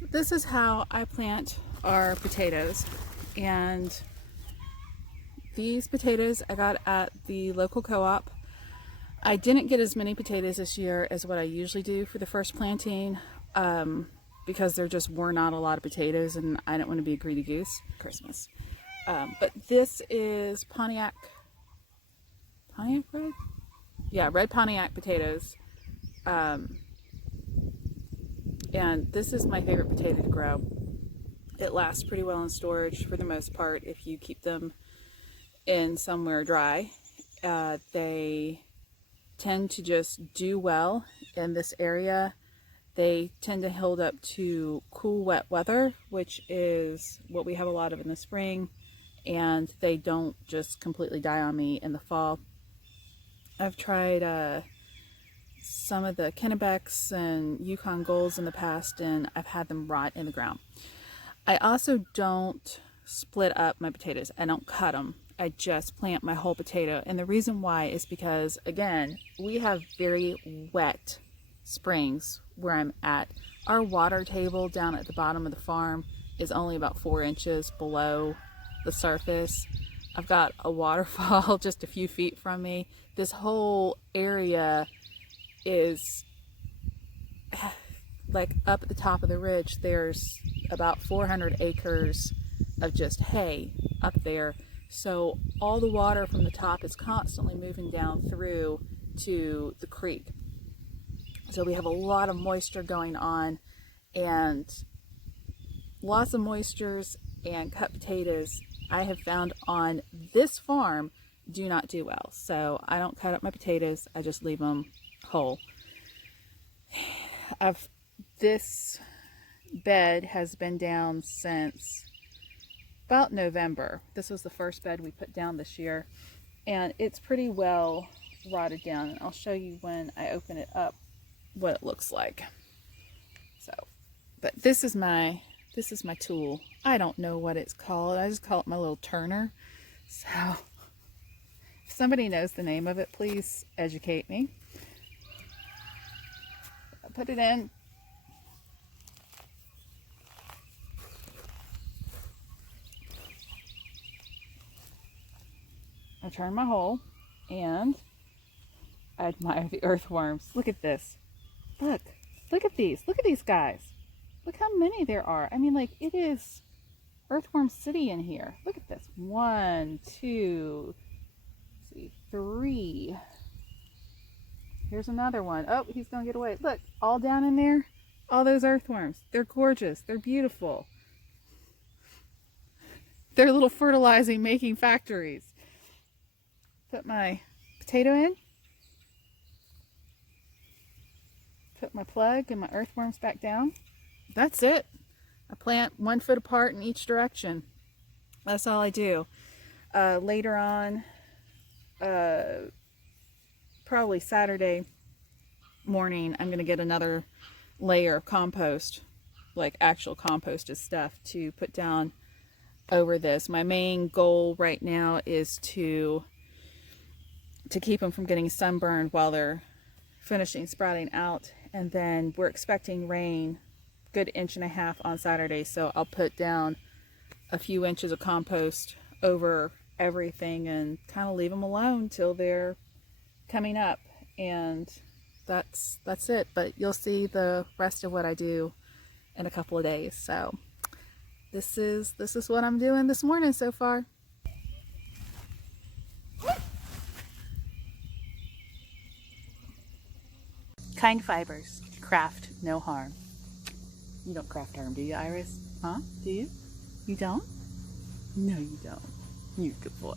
So this is how I plant our potatoes, and these potatoes I got at the local co-op. I didn't get as many potatoes this year as what I usually do for the first planting because there just were not a lot of potatoes and I didn't want to be a greedy goose for Christmas. But this is Pontiac red? Yeah, red Pontiac potatoes. And this is my favorite potato to grow. It lasts pretty well in storage for the most part if you keep them in somewhere dry. They tend to just do well in this area. They tend to hold up to cool, wet weather, which is what we have a lot of in the spring, and they don't just completely die on me in the fall. I've tried some of the Kennebecks and Yukon Golds in the past, and I've had them rot in the ground. I also don't split up my potatoes. I don't cut them. I just plant my whole potato. And the reason why is because, again, we have very wet springs where I'm at. Our water table down at the bottom of the farm is only about 4 inches below the surface. I've got a waterfall just a few feet from me. This whole area is like up at the top of the ridge. There's about 400 acres of just hay up there. So all the water from the top is constantly moving down through to the creek. So we have a lot of moisture going on, and lots of moistures and cut potatoes I have found on this farm do not do well. So I don't cut up my potatoes, I just leave them whole. This bed has been down since about November. This was the first bed we put down this year, and it's pretty well rotted down, and I'll show you when I open it up what it looks like. So, but this is my tool. I don't know what it's called. I just call it my little turner. So if somebody knows the name of it, please educate me. I'll put it in. I turn my hole, and I admire the earthworms. Look at this. Look at these. Look at these guys. Look how many there are. I mean, like, it is earthworm city in here. Look at this. 1, 2, 3. Here's another one. Oh, he's gonna get away. Look, all down in there. All those earthworms. They're gorgeous. They're beautiful. They're little fertilizing making factories. Put my potato in. Put my plug and my earthworms back down. That's it. I plant 1 foot apart in each direction. That's all I do. Later on, probably Saturday morning, I'm going to get another layer of compost, like actual composted stuff, to put down over this. My main goal right now is to keep them from getting sunburned while they're finishing sprouting out. And then we're expecting rain, good 1.5 inches on Saturday, so I'll put down a few inches of compost over everything and kind of leave them alone till they're coming up. And that's it. But you'll see the rest of what I do in a couple of days. So this is what I'm doing this morning so far. Kind fibers, craft no harm. You don't craft harm, do you, Iris? Huh? Do you? You don't? No, you don't. You're a good boy.